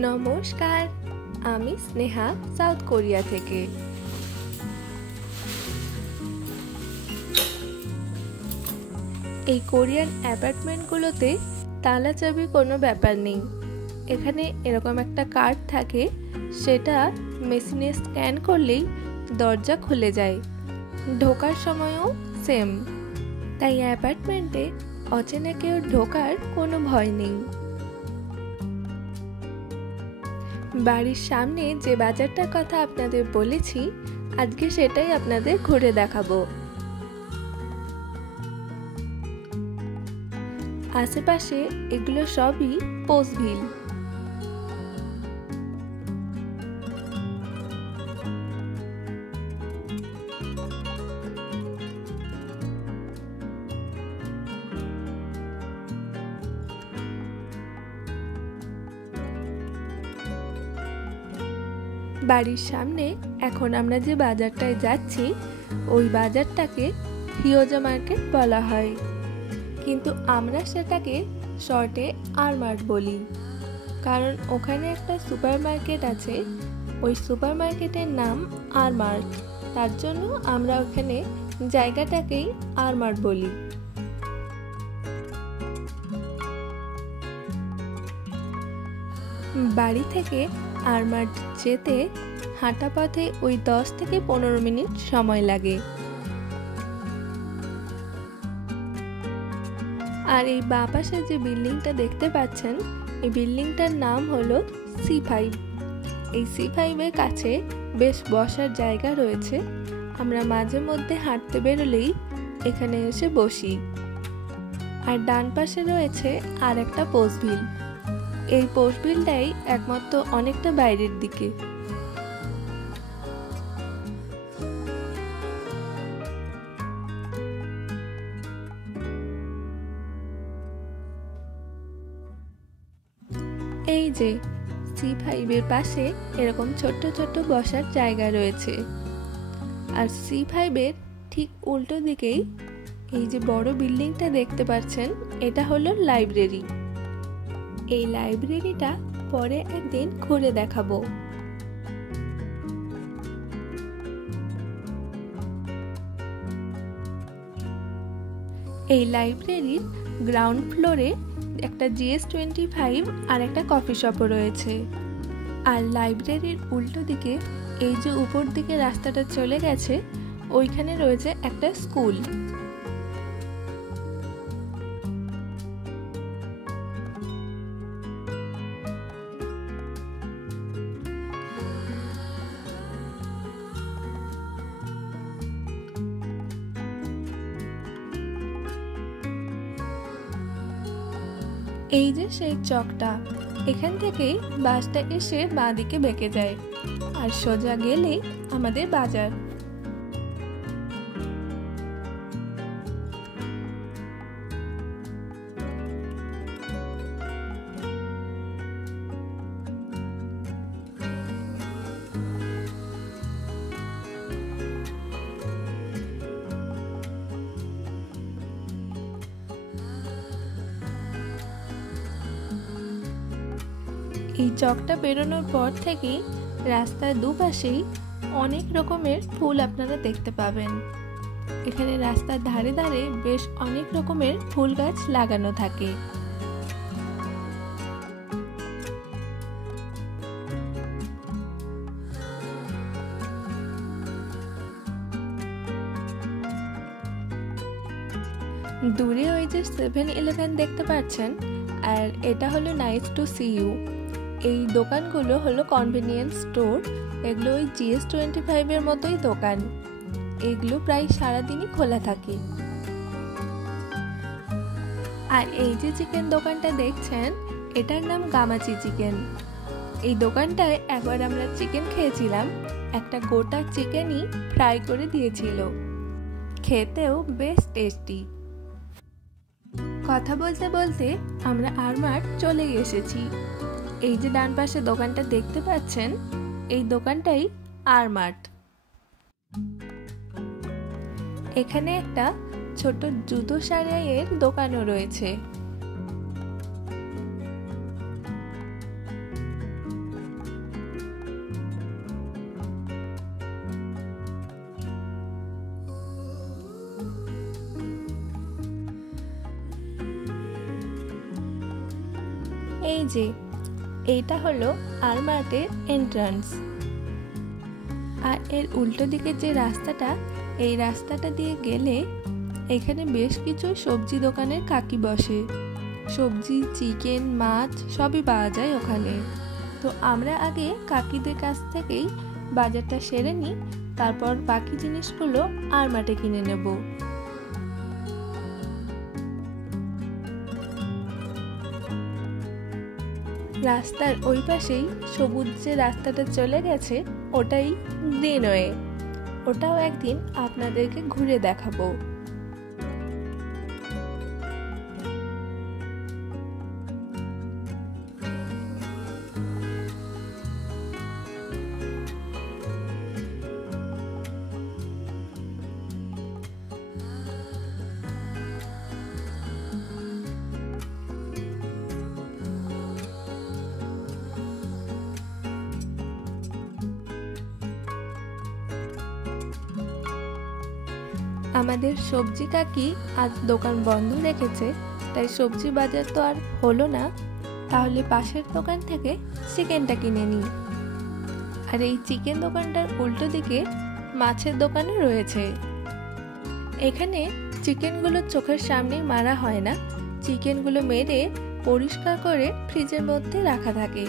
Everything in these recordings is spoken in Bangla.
নমস্কার, আমি স্নেহা সাউথ কোরিয়া থেকে। এই কোরিয়ান অ্যাপার্টমেন্টগুলোতে তালা চাবি কোনো ব্যাপার নেই। এখানে এরকম একটা কার্ড থাকে, সেটা মেশিনে স্ক্যান করলেই দরজা খুলে যায়। ঢোকার সময়ও সেম। তাই অ্যাপার্টমেন্টে অচেনা কেউ ঢোকার কোনো ভয় নেই। বাড়ির সামনে যে বাজারটার কথা আপনাদের বলেছি, আজকে সেটাই আপনাদের ঘুরে দেখাবো। আশেপাশে এগুলো সবই পোস্টভিল। বাড়ির সামনে এখন আমরা যে বাজারটায় যাচ্ছি, ওই বাজারটাকে হিয়োজা মার্কেট বলা হয়, কিন্তু আমরা সেটাকে শর্টে আর মার্ট বলি, কারণ ওখানে একটা সুপার মার্কেট আছে। ওই সুপার মার্কেটের নাম আর মার্ট, তার জন্য আমরা ওখানে জায়গাটাকেই আর মার্ট বলি। বাড়ি থেকে আর মার্ট যেতে হাঁটা পথে ওই 10 থেকে 15 মিনিট সময় লাগে। আর এই বাঁ পাশে যে বিল্ডিংটা দেখতে পাচ্ছেন, এই বিল্ডিংটার নাম হলো C5। এই C5 এর কাছে বেশ বসার জায়গা রয়েছে। আমরা মাঝে মধ্যে হাঁটতে বেরোলেই এখানে এসে বসি। আর ডান পাশে রয়েছে আর একটা পোস্টভিল। এই পোস্টভিলটাই একমাত্র অনেকটা বাইরের দিকে। এই যে C5 এর পাশে এরকম ছোট্ট ছোট্ট বসার জায়গা রয়েছে। আর C5 এর ঠিক উল্টো দিকেই এই যে বড় বিল্ডিংটা দেখতে পাচ্ছেন, এটা হলো লাইব্রেরি। এই লাইব্রেরিটা পরে একদিন ঘুরে দেখাবো। এই লাইব্রেরির গ্রাউন্ড ফ্লোরে একটা GS25 আর একটা কফি শপও রয়েছে। আর লাইব্রেরির উল্টো দিকে এই যে উপর দিকে রাস্তাটা চলে গেছে, ওইখানে রয়েছে একটা স্কুল। এই যে সেই চকটা, এখান থেকেই বাসটা এসে বাঁ দিকে বেঁকে যায়, আর সোজা গেলেই আমাদের বাজার। এই চকটা বেরোনোর পর থেকেই রাস্তার দুপাশেই অনেক রকমের ফুল আপনারা দেখতে পাবেন। এখানে রাস্তার ধারে ধারে বেশ অনেক রকমের ফুল গাছ লাগানো থাকে। দূরে ওই যে 7-Eleven দেখতে পাচ্ছেন, আর এটা হলো নাইস টু সি ইউ। এই দোকানগুলো হলো কনভেনিয়েন্স স্টোর। এগুলো ওই GS25 এর মতোই দোকান। এগুলো প্রায় সারাদিনই খোলা থাকে। আর এই যে চিকেন দোকানটা দেখছেন, এটার নাম গামাচি চিকেন। এই দোকানটায় একবার আমরা চিকেন খেয়েছিলাম, একটা গোটা চিকেনই ফ্রাই করে দিয়েছিল। খেতেও বেশ টেস্টি। কথা বলতে বলতে আমরা আর মার্ট চলে এসেছি। এই যে ডান পাশে দোকানটা দেখতে পাচ্ছেন, এই দোকানটাই আর মার্ট। এখানে একটা ছোট জুতো সারাইয়ের দোকানও রয়েছে। এই যে এইটা হলো আরমার্টের এন্ট্রান্স। আর এর উল্টো দিকে যে রাস্তাটা, এই রাস্তাটা দিয়ে গেলে এখানে বেশ কিছু সবজি দোকানের কাকি বসে। সবজি, চিকেন, মাছ সবই পাওয়া যায় ওখানে। তো আমরা আগে কাকিদের কাছ থেকেই বাজারটা সেরে নিই, তারপর বাকি জিনিসগুলো আরমার্টে কিনে নেব। রাস্তার ওই পাশেই সবুজ যে রাস্তাটা চলে গেছে, ওটাই গ্রিনওয়ে। ওটাও একদিন আপনাদেরকে ঘুরে দেখাবো। আমাদের সবজি কাকি আজ দোকান বন্ধ রেখেছে, তাই সবজি বাজার তো আর হলো না। তাহলে পাশের দোকান থেকে চিকেনটা কিনে নিই। আর এই চিকেন দোকানটার উল্টো দিকে মাছের দোকানও রয়েছে। এখানে চিকেনগুলো চোখের সামনে মারা হয় না, চিকেনগুলো মেরে পরিষ্কার করে ফ্রিজের মধ্যে রাখা থাকে।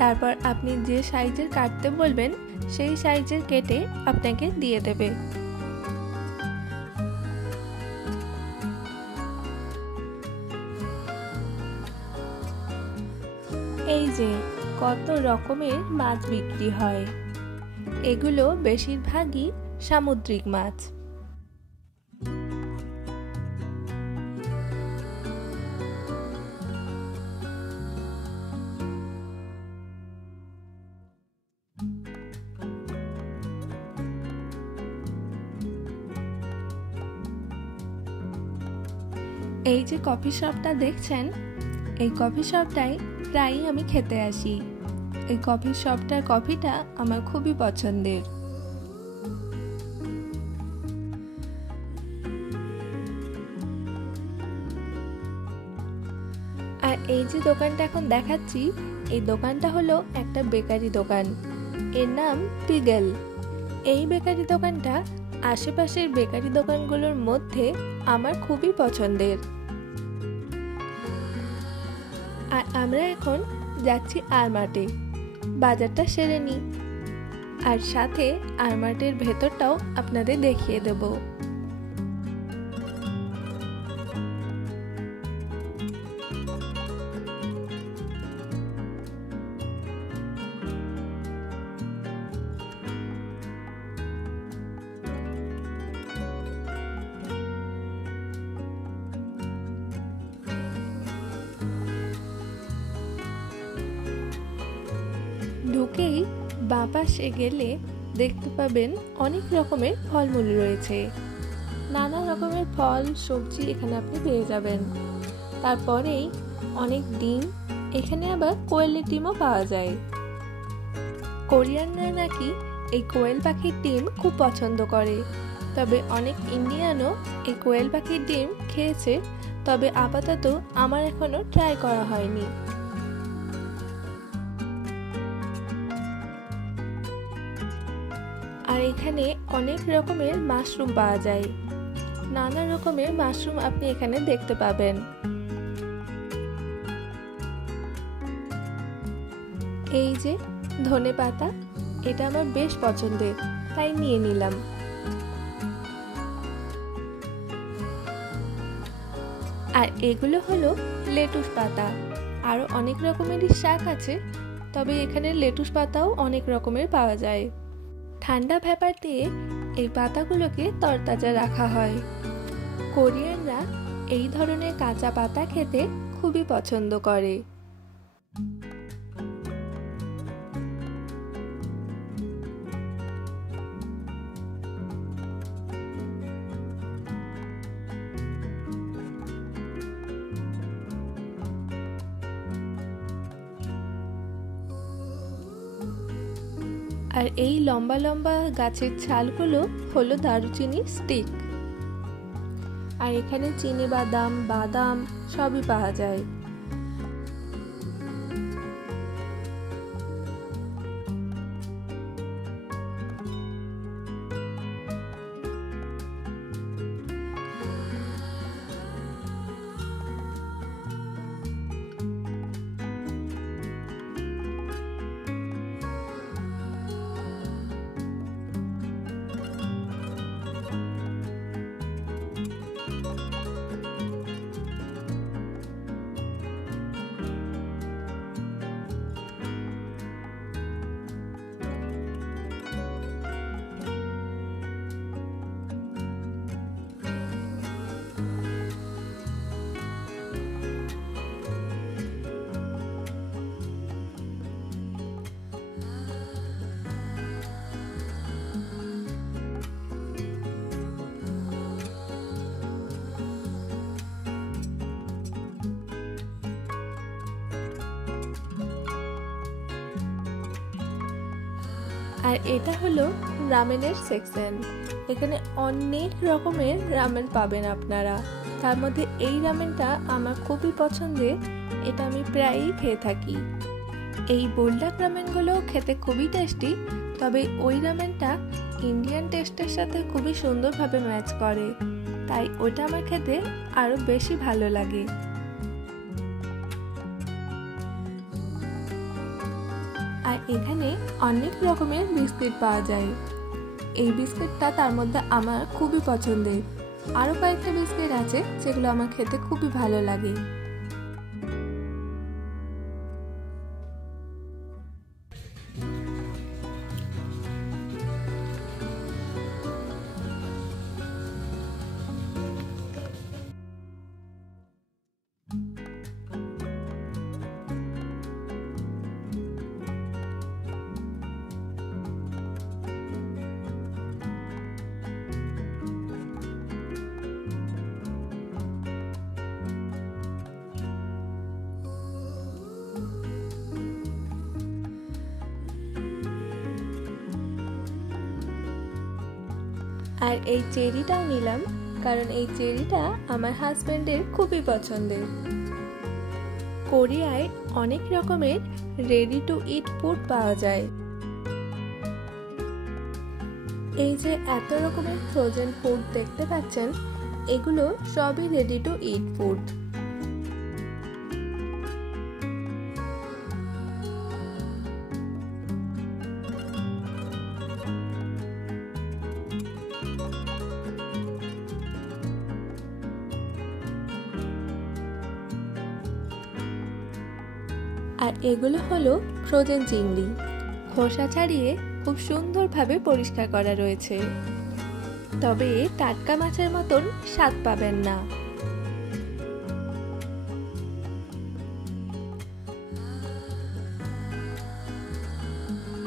তারপর আপনি যে সাইজের কাটতে বলবেন সেই সাইজের কেটে আপনাকে দিয়ে দেবে। এই যে কত রকমের মাছ বিক্রি হয়, এগুলো বেশিরভাগই সামুদ্রিক মাছ। এই যে কফি শপটা দেখছেন, এই কফি শপটাই প্রায়ই আমি খেতে আসি। এই কফি শপটার কফিটা আমার খুবই পছন্দের। আর এই যে দোকানটা এখন দেখাচ্ছি, এই দোকানটা হলো একটা বেকারি দোকান। এর নাম পিগেল। এই বেকারি দোকানটা আশেপাশের বেকারি দোকানগুলোর মধ্যে আমার খুবই পছন্দের। আর আমরা এখন যাচ্ছি আরমার্টে, বাজারটা সেরে নিই। আর সাথে আরমার্টের ভেতরটাও আপনাদের দেখিয়ে দেব। ঢুকেই বাঁ পাশে গেলে দেখতে পাবেন অনেক রকমের ফলমূল রয়েছে। নানা রকমের ফল সবজি এখানে আপনি পেয়ে যাবেন। তারপরেই অনেক ডিম, এখানে আবার কোয়েলের ডিমও পাওয়া যায়। কোরিয়ানরা নাকি এই কোয়েল পাখির ডিম খুব পছন্দ করে, তবে অনেক ইন্ডিয়ানও এই কোয়েল পাখির ডিম খেয়েছে, তবে আপাতত আমার এখনো ট্রাই করা হয়নি। আর এখানে অনেক রকমের মাশরুম পাওয়া যায়। নানা রকমের মাশরুম আপনি এখানে দেখতে পাবেন। এই যে ধনেপাতা, এটা আমার বেশ পছন্দের, তাই নিয়ে নিলাম। আর এগুলো হলো লেটুস পাতা। আরো অনেক রকমেরই শাক আছে, তবে এখানে লেটুস পাতাও অনেক রকমের পাওয়া যায়। ঠান্ডা ব্যাপার দিয়ে এই পাতাগুলোকে তরতাজা রাখা হয়। কোরিয়ানরা এই ধরনের কাঁচা পাতা খেতে খুবই পছন্দ করে। আর এই লম্বা লম্বা গাছের ছালগুলো হলো দারুচিনি স্টিক। আর এখানে চিনি বাদাম, বাদাম সবই পাওয়া যায়। আর এটা হলো রামেনের সেকশন। এখানে অনেক রকমের রামেন পাবেন আপনারা। তার মধ্যে এই রামেনটা আমার খুবই পছন্দের, এটা আমি প্রায়ই খেয়ে থাকি। এই বোলডাক রামেনগুলো খেতে খুবই টেস্টি, তবে ওই রামেনটা ইন্ডিয়ান টেস্টের সাথে খুবই সুন্দরভাবে ম্যাচ করে, তাই ওটা আমার খেতে আরো বেশি ভালো লাগে। আর এখানে অনেক রকমের বিস্কিট পাওয়া যায়। এই বিস্কিটটা তার মধ্যে আমার খুবই পছন্দের। আরো কয়েকটা বিস্কিট আছে যেগুলো আমার খেতে খুবই ভালো লাগে। আর এই চেরিটাও নিলাম, কারণ এই চেরিটা আমার হাজবেন্ডের খুবই পছন্দের। কোরিয়ায় অনেক রকমের রেডি টু ইট ফুড পাওয়া যায়। এই যে এত রকমের ফ্রোজেন ফুড দেখতে পাচ্ছেন, এগুলো সবই রেডি টু ইট ফুড। আর এগুলো হলো ফ্রোজেন চিংড়ি, খোসা ছাড়িয়ে খুব সুন্দরভাবে পরিষ্কার করা রয়েছে, তবে টাটকা মাছের মতন স্বাদ পাবেন না।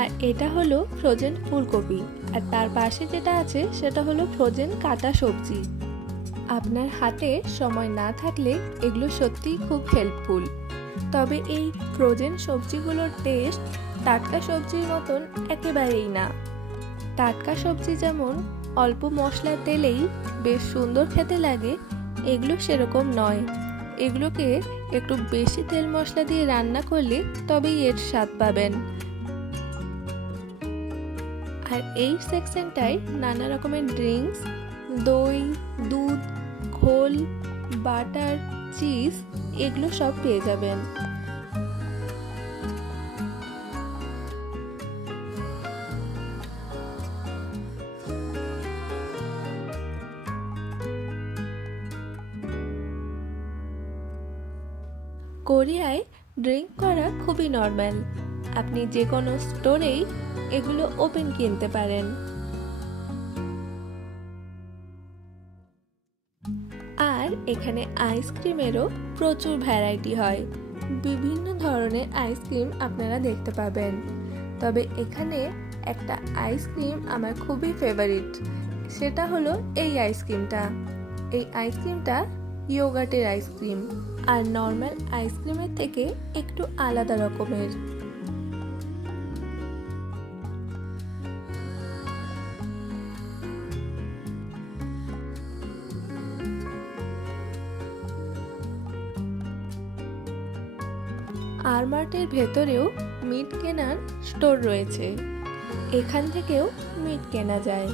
আর এটা হলো ফ্রোজেন ফুলকপি, আর তার পাশে যেটা আছে সেটা হলো ফ্রোজেন কাটা সবজি। আপনার হাতে সময় না থাকলে এগুলো সত্যিই খুব হেল্পফুল। তবে এই ফ্রোজেন সবজিগুলোর টেস্ট টাটকা সবজির মতন একেবারেই না। টাটকা সবজি যেমন অল্প মশলার তেলেই বেশ সুন্দর খেতে লাগে, এগুলো সেরকম নয়। এগুলোকে একটু বেশি তেল মশলা দিয়ে রান্না করলে তবেই এর স্বাদ পাবেন। আর এই সেকশনটায় নানা রকমের ড্রিঙ্কস, দই, দুধ, ঘোল, বাটার, চিজ এগুলো সব পেয়ে যাবেন। কোরিয়ায় ড্রিঙ্ক করা খুবই নর্মাল। আপনি যে কোনো স্টোরেই এগুলো ওপেন কিনতে পারেন। আর এখানে আইসক্রিমেরও প্রচুর ভ্যারাইটি হয়। বিভিন্ন ধরনের আইসক্রিম আপনারা দেখতে পাবেন। তবে এখানে একটা আইসক্রিম আমার খুবই ফেভারিট, সেটা হলো এই আইসক্রিমটা। এই আইসক্রিমটা ইয়োগার্টের আইসক্রিম, আর নর্মাল আইসক্রিমের থেকে একটু আলাদা রকমের। আরমার্টের ভেতরেও মিট কেনার স্টোর রয়েছে, এখান থেকেও মিট কেনা যায়।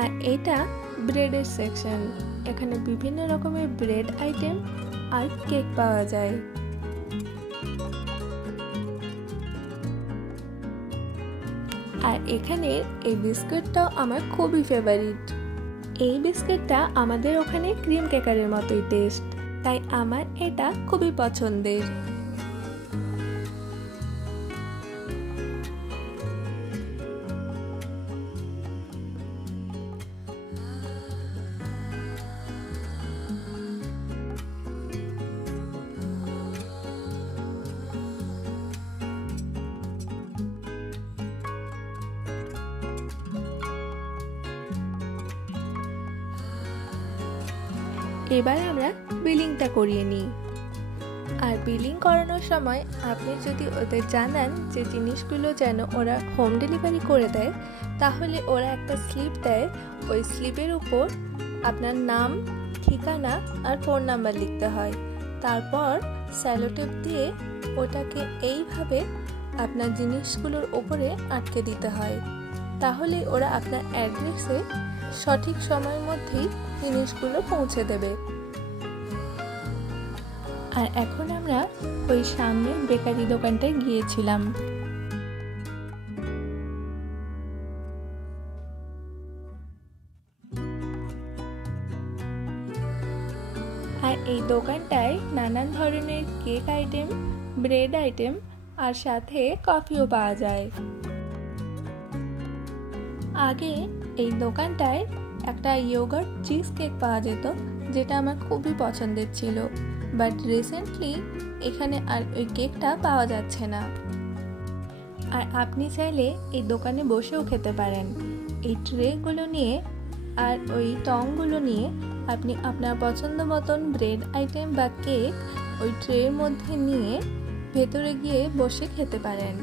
আর এটা ব্রেডের সেকশন, এখানে বিভিন্ন রকমের ব্রেড আইটেম আর কেক পাওয়া যায়। আর এখানে এই বিস্কুটটাও আমার খুবই ফেভারিট। এই বিস্কিটটা আমাদের ওখানে ক্রিম কেকারের মতোই টেস্ট, তাই আমার এটা খুবই পছন্দের। এবার আমরা বিলিংটা করিয়ে নিই। আর বিলিং করানোর সময় আপনি যদি ওদের জানান যে জিনিসগুলো যেন ওরা হোম ডেলিভারি করে দেয়, তাহলে ওরা একটা স্লিপ দেয়। ওই স্লিপের উপর আপনার নাম, ঠিকানা আর ফোন নাম্বার লিখতে হয়। তারপর স্যালোটেপ দিয়ে ওটাকে এইভাবে আপনার জিনিসগুলোর ওপরে আটকে দিতে হয়। তাহলে ওরা আপনার অ্যাড্রেসে সঠিক সময়ের মধ্যেই জিনিসগুলো পৌঁছে দেবে। আর এখন আমরা ওই সামনের বেকারি দোকানটায় গিয়েছিলাম। আর এই দোকানটায় নানান ধরনের কেক আইটেম, ব্রেড আইটেম আর সাথে কফিও পাওয়া যায়। আগে এই দোকানটায় একটা ইয়োগার্ট চিজ কেক পাওয়া যেত, যেটা আমার খুবই পছন্দের ছিল, বাট রিসেন্টলি এখানে আর ওই কেকটা পাওয়া যাচ্ছে না। আর আপনি চাইলে এই দোকানে বসেও খেতে পারেন। এই ট্রেগুলো নিয়ে আর ওই টংগুলো নিয়ে আপনি আপনার পছন্দ মতন ব্রেড আইটেম বা কেক ওই ট্রের মধ্যে নিয়ে ভেতরে গিয়ে বসে খেতে পারেন।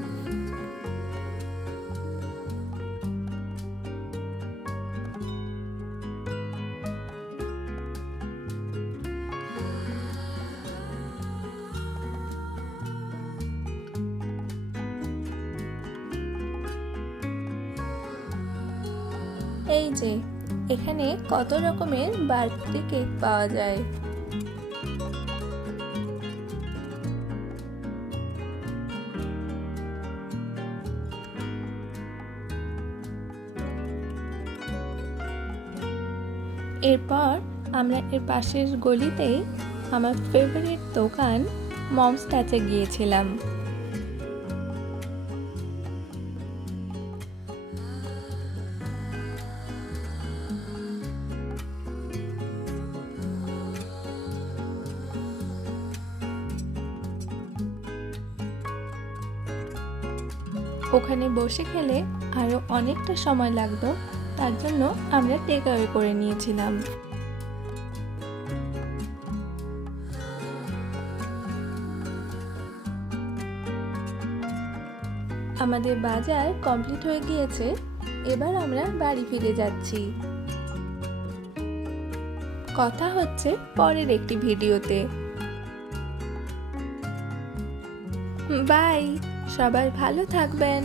এই যে এখানে কত রকমের বার্থডে কেক পাওয়া যায়। এরপর আমরা এর পাশের গলিতেই আমার ফেভারিট দোকান মমস টাচে গিয়েছিলাম। ওখানে বসে খেলে আরো অনেকটা সময় লাগতো, তার জন্য আমরা টেক অ্যাওয়ে করে নিয়েছিলাম। আমাদের বাজার কমপ্লিট হয়ে গিয়েছে, এবার আমরা বাড়ি ফিরে যাচ্ছি। কথা হচ্ছে পরের একটি ভিডিওতে। বাই, সবাই ভালো থাকবেন।